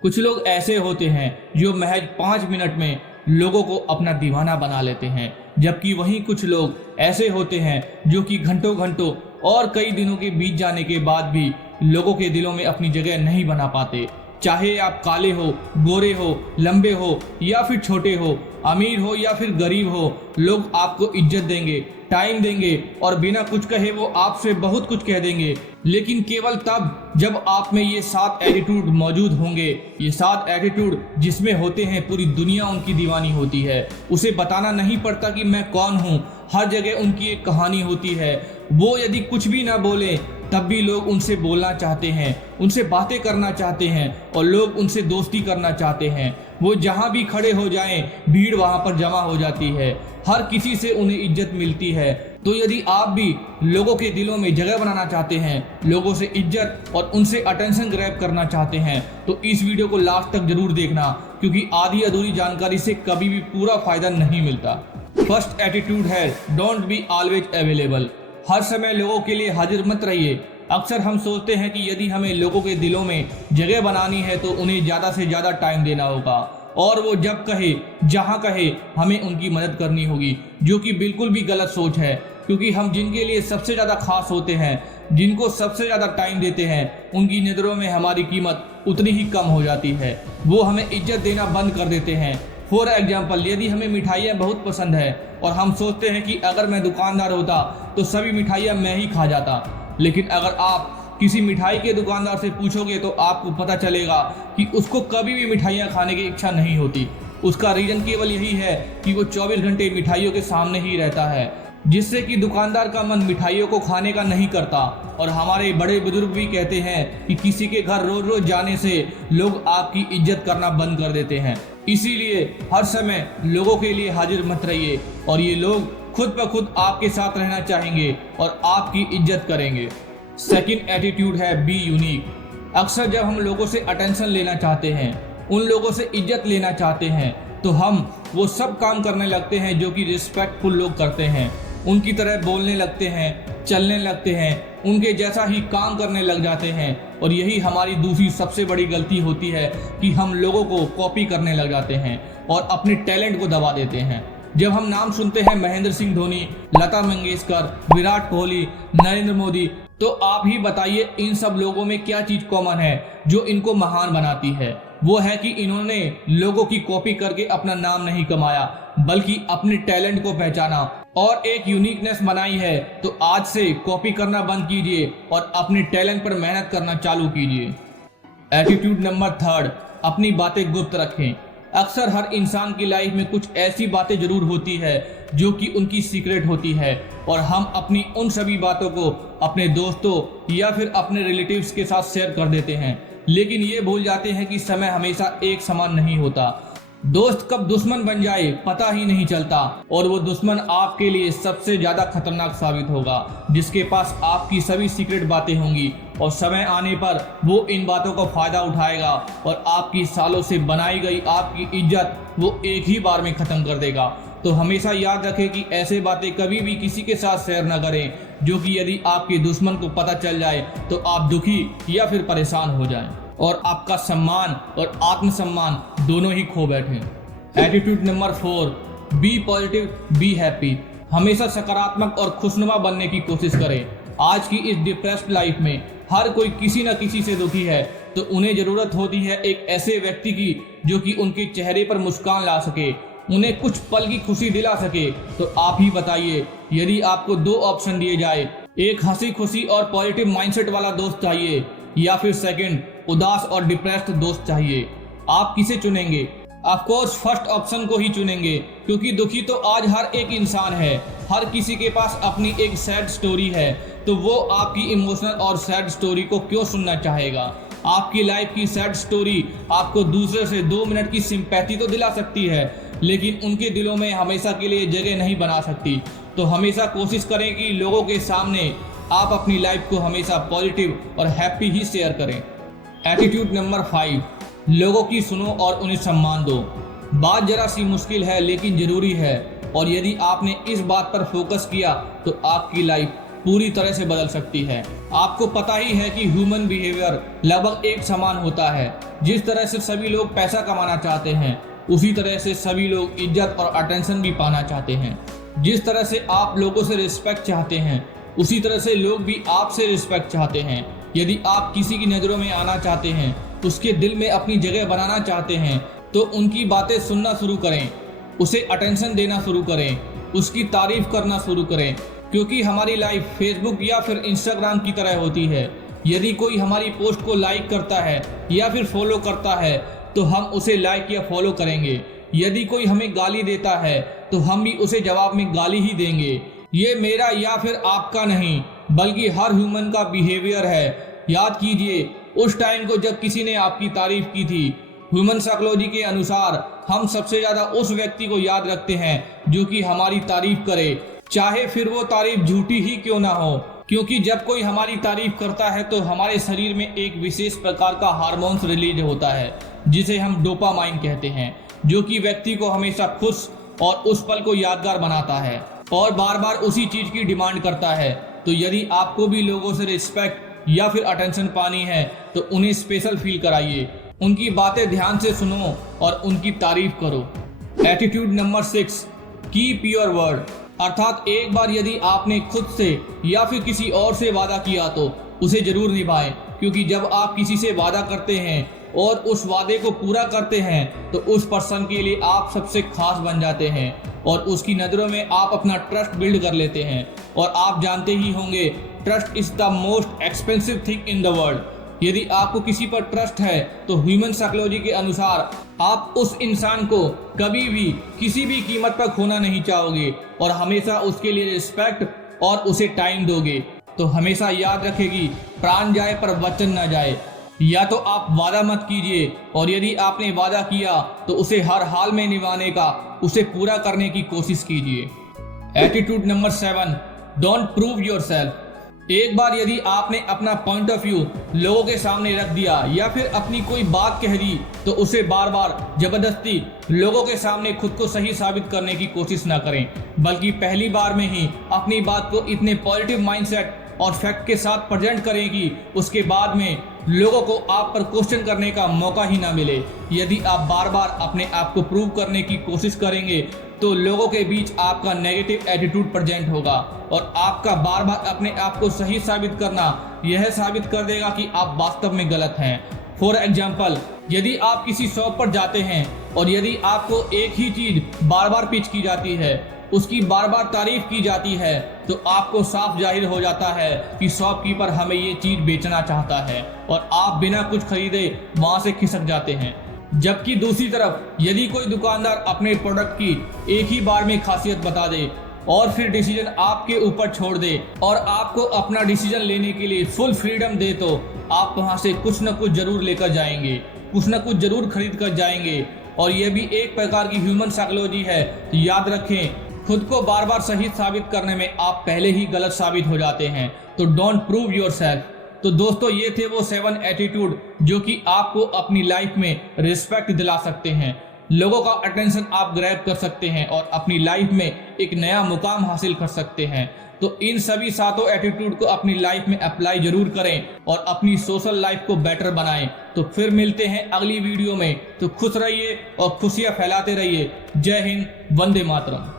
कुछ लोग ऐसे होते हैं जो महज 5 मिनट में लोगों को अपना दीवाना बना लेते हैं, जबकि वहीं कुछ लोग ऐसे होते हैं जो कि घंटों घंटों और कई दिनों के बीत जाने के बाद भी लोगों के दिलों में अपनी जगह नहीं बना पाते। चाहे आप काले हो, गोरे हो, लंबे हो या फिर छोटे हो, अमीर हो या फिर गरीब हो, लोग आपको इज्जत देंगे, टाइम देंगे और बिना कुछ कहे वो आपसे बहुत कुछ कह देंगे, लेकिन केवल तब जब आप में ये 7 एटीट्यूड मौजूद होंगे। ये 7 एटीट्यूड जिसमें होते हैं पूरी दुनिया उनकी दीवानी होती है। उसे बताना नहीं पड़ता कि मैं कौन हूँ, हर जगह उनकी एक कहानी होती है। वो यदि कुछ भी ना बोले तब भी लोग उनसे बोलना चाहते हैं, उनसे बातें करना चाहते हैं और लोग उनसे दोस्ती करना चाहते हैं। वो जहाँ भी खड़े हो जाएं, भीड़ वहाँ पर जमा हो जाती है। हर किसी से उन्हें इज्जत मिलती है। तो यदि आप भी लोगों के दिलों में जगह बनाना चाहते हैं, लोगों से इज्जत और उनसे अटेंशन ग्रैब करना चाहते हैं, तो इस वीडियो को लास्ट तक जरूर देखना, क्योंकि आधी अधूरी जानकारी से कभी भी पूरा फायदा नहीं मिलता। फर्स्ट एटीट्यूड है डोंट बी ऑलवेज अवेलेबल। हर समय लोगों के लिए हाजिर मत रहिए। अक्सर हम सोचते हैं कि यदि हमें लोगों के दिलों में जगह बनानी है तो उन्हें ज़्यादा से ज़्यादा टाइम देना होगा और वो जब कहे, जहाँ कहे, हमें उनकी मदद करनी होगी, जो कि बिल्कुल भी गलत सोच है। क्योंकि हम जिनके लिए सबसे ज़्यादा खास होते हैं, जिनको सबसे ज़्यादा टाइम देते हैं, उनकी नज़रों में हमारी कीमत उतनी ही कम हो जाती है। वो हमें इज्जत देना बंद कर देते हैं। फॉर एग्जाम्पल, यदि हमें मिठाइयाँ बहुत पसंद है और हम सोचते हैं कि अगर मैं दुकानदार होता तो सभी मिठाइयाँ मैं ही खा जाता, लेकिन अगर आप किसी मिठाई के दुकानदार से पूछोगे तो आपको पता चलेगा कि उसको कभी भी मिठाइयाँ खाने की इच्छा नहीं होती। उसका रीज़न केवल यही है कि वो 24 घंटे मिठाइयों के सामने ही रहता है, जिससे कि दुकानदार का मन मिठाइयों को खाने का नहीं करता। और हमारे बड़े बुजुर्ग भी कहते हैं कि किसी के घर रोज रोज जाने से लोग आपकी इज्जत करना बंद कर देते हैं। इसीलिए हर समय लोगों के लिए हाजिर मत रहिए और ये लोग खुद ब खुद आपके साथ रहना चाहेंगे और आपकी इज्जत करेंगे। सेकंड एटीट्यूड है बी यूनिक। अक्सर जब हम लोगों से अटेंशन लेना चाहते हैं, उन लोगों से इज्जत लेना चाहते हैं, तो हम वो सब काम करने लगते हैं जो कि रिस्पेक्टफुल लोग करते हैं। उनकी तरह बोलने लगते हैं, चलने लगते हैं, उनके जैसा ही काम करने लग जाते हैं। और यही हमारी दूसरी सबसे बड़ी गलती होती है कि हम लोगों को कॉपी करने लग जाते हैं और अपने टैलेंट को दबा देते हैं। जब हम नाम सुनते हैं महेंद्र सिंह धोनी, लता मंगेशकर, विराट कोहली, नरेंद्र मोदी, तो आप ही बताइए इन सब लोगों में क्या चीज़ कॉमन है जो इनको महान बनाती है। वो है कि इन्होंने लोगों की कॉपी करके अपना नाम नहीं कमाया, बल्कि अपने टैलेंट को पहचाना और एक यूनिकनेस बनाई है। तो आज से कॉपी करना बंद कीजिए और अपने टैलेंट पर मेहनत करना चालू कीजिए। एटीट्यूड नंबर 3, अपनी बातें गुप्त रखें। अक्सर हर इंसान की लाइफ में कुछ ऐसी बातें जरूर होती है जो कि उनकी सीक्रेट होती है और हम अपनी उन सभी बातों को अपने दोस्तों या फिर अपने रिलेटिव्स के साथ शेयर कर देते हैं, लेकिन ये भूल जाते हैं कि समय हमेशा एक समान नहीं होता। दोस्त कब दुश्मन बन जाए पता ही नहीं चलता और वो दुश्मन आपके लिए सबसे ज्यादा खतरनाक साबित होगा, जिसके पास आपकी सभी सीक्रेट बातें होंगी और समय आने पर वो इन बातों का फायदा उठाएगा और आपकी सालों से बनाई गई आपकी इज्जत वो एक ही बार में खत्म कर देगा। तो हमेशा याद रखें कि ऐसे बातें कभी भी किसी के साथ शेयर न करें, जो कि यदि आपके दुश्मन को पता चल जाए तो आप दुखी या फिर परेशान हो जाएं और आपका सम्मान और आत्मसम्मान दोनों ही खो बैठें। Attitude number 4, be positive, be happy. हमेशा सकारात्मक और खुशनुमा बनने की कोशिश करें। आज की इस डिप्रेस्ड लाइफ में हर कोई किसी न किसी से दुखी है, तो उन्हें ज़रूरत होती है एक ऐसे व्यक्ति की जो कि उनके चेहरे पर मुस्कान ला सके, उन्हें कुछ पल की खुशी दिला सके। तो आप ही बताइए, यदि आपको 2 ऑप्शन दिए जाए, एक हंसी खुशी और पॉजिटिव माइंडसेट वाला दोस्त चाहिए या फिर सेकंड उदास और डिप्रेस्ड दोस्त चाहिए, आप किसे चुनेंगे? ऑफ कोर्स फर्स्ट ऑप्शन को ही चुनेंगे, क्योंकि दुखी तो आज हर एक इंसान है। हर किसी के पास अपनी एक सैड स्टोरी है, तो वो आपकी इमोशनल और सैड स्टोरी को क्यों सुनना चाहेगा? आपकी लाइफ की सैड स्टोरी आपको दूसरे से 2 मिनट की सिंपैथी तो दिला सकती है, लेकिन उनके दिलों में हमेशा के लिए जगह नहीं बना सकती। तो हमेशा कोशिश करें कि लोगों के सामने आप अपनी लाइफ को हमेशा पॉजिटिव और हैप्पी ही शेयर करें। एटीट्यूड नंबर 5, लोगों की सुनो और उन्हें सम्मान दो। बात जरा सी मुश्किल है लेकिन ज़रूरी है, और यदि आपने इस बात पर फोकस किया तो आपकी लाइफ पूरी तरह से बदल सकती है। आपको पता ही है कि ह्यूमन बिहेवियर लगभग एक समान होता है। जिस तरह से सभी लोग पैसा कमाना चाहते हैं, उसी तरह से सभी लोग इज्जत और अटेंशन भी पाना चाहते हैं। जिस तरह से आप लोगों से रिस्पेक्ट चाहते हैं, उसी तरह से लोग भी आपसे रिस्पेक्ट चाहते हैं। यदि आप किसी की नज़रों में आना चाहते हैं, उसके दिल में अपनी जगह बनाना चाहते हैं, तो उनकी बातें सुनना शुरू करें, उसे अटेंशन देना शुरू करें, उसकी तारीफ करना शुरू करें। क्योंकि हमारी लाइफ फेसबुक या फिर इंस्टाग्राम की तरह होती है। यदि कोई हमारी पोस्ट को लाइक करता है या फिर फॉलो करता है, तो हम उसे लाइक या फॉलो करेंगे। यदि कोई हमें गाली देता है, तो हम भी उसे जवाब में गाली ही देंगे। ये मेरा या फिर आपका नहीं, बल्कि हर ह्यूमन का बिहेवियर है। याद कीजिए उस टाइम को जब किसी ने आपकी तारीफ की थी। ह्यूमन साइकोलॉजी के अनुसार हम सबसे ज़्यादा उस व्यक्ति को याद रखते हैं जो कि हमारी तारीफ करे, चाहे फिर वो तारीफ झूठी ही क्यों ना हो। क्योंकि जब कोई हमारी तारीफ करता है तो हमारे शरीर में एक विशेष प्रकार का हार्मोन्स रिलीज होता है, जिसे हम डोपामाइन कहते हैं, जो कि व्यक्ति को हमेशा खुश और उस पल को यादगार बनाता है और बार बार उसी चीज़ की डिमांड करता है। तो यदि आपको भी लोगों से रिस्पेक्ट या फिर अटेंशन पानी है, तो उन्हें स्पेशल फील कराइए, उनकी बातें ध्यान से सुनो और उनकी तारीफ करो। Attitude number 6, keep your word. अर्थात एक बार यदि आपने खुद से या फिर किसी और से वादा किया तो उसे जरूर निभाएं। क्योंकि जब आप किसी से वादा करते हैं और उस वादे को पूरा करते हैं, तो उस पर्सन के लिए आप सबसे खास बन जाते हैं और उसकी नज़रों में आप अपना ट्रस्ट बिल्ड कर लेते हैं। और आप जानते ही होंगे, trust is the most expensive thing in the world. यदि आपको किसी पर ट्रस्ट है, तो ह्यूमन साइकोलॉजी के अनुसार आप उस इंसान को कभी भी किसी भी कीमत पर खोना नहीं चाहोगे और हमेशा उसके लिए रिस्पेक्ट और उसे टाइम दोगे। तो हमेशा याद रखेगी, प्राण जाए पर वचन न जाए। या तो आप वादा मत कीजिए, और यदि आपने वादा किया तो उसे हर हाल में निभाने का, उसे पूरा करने की कोशिश कीजिए। Attitude number 7, don't prove yourself. एक बार यदि आपने अपना पॉइंट ऑफ व्यू लोगों के सामने रख दिया या फिर अपनी कोई बात कह दी, तो उसे बार बार जबरदस्ती लोगों के सामने खुद को सही साबित करने की कोशिश ना करें, बल्कि पहली बार में ही अपनी बात को इतने पॉजिटिव माइंडसेट और फैक्ट के साथ प्रेजेंट करें कि उसके बाद में लोगों को आप पर क्वेश्चन करने का मौका ही ना मिले। यदि आप बार बार अपने आप को प्रूव करने की कोशिश करेंगे, तो लोगों के बीच आपका नेगेटिव एटीट्यूड प्रेजेंट होगा और आपका बार बार अपने आप को सही साबित करना यह साबित कर देगा कि आप वास्तव में गलत हैं। फॉर एग्जाम्पल, यदि आप किसी शॉप पर जाते हैं और यदि आपको एक ही चीज बार बार पिच की जाती है, उसकी बार बार तारीफ की जाती है, तो आपको साफ जाहिर हो जाता है कि शॉपकीपर हमें ये चीज बेचना चाहता है और आप बिना कुछ खरीदे वहां से खिसक जाते हैं। जबकि दूसरी तरफ यदि कोई दुकानदार अपने प्रोडक्ट की एक ही बार में खासियत बता दे और फिर डिसीजन आपके ऊपर छोड़ दे और आपको अपना डिसीजन लेने के लिए फुल फ्रीडम दे, तो आप वहां से कुछ न कुछ जरूर लेकर जाएंगे, कुछ न कुछ जरूर खरीद कर जाएंगे। और यह भी एक प्रकार की ह्यूमन साइकोलॉजी है। तो याद रखें, खुद को बार बार सही साबित करने में आप पहले ही गलत साबित हो जाते हैं। तो डोंट प्रूव योरसेल्फ। तो दोस्तों, ये थे वो 7 एटीट्यूड जो कि आपको अपनी लाइफ में रिस्पेक्ट दिला सकते हैं, लोगों का अटेंशन आप ग्रैब कर सकते हैं और अपनी लाइफ में एक नया मुकाम हासिल कर सकते हैं। तो इन सभी 7 एटीट्यूड को अपनी लाइफ में अप्लाई जरूर करें और अपनी सोशल लाइफ को बेटर बनाएं। तो फिर मिलते हैं अगली वीडियो में। तो खुश रहिए और खुशियां फैलाते रहिए। जय हिंद, वंदे मातरम।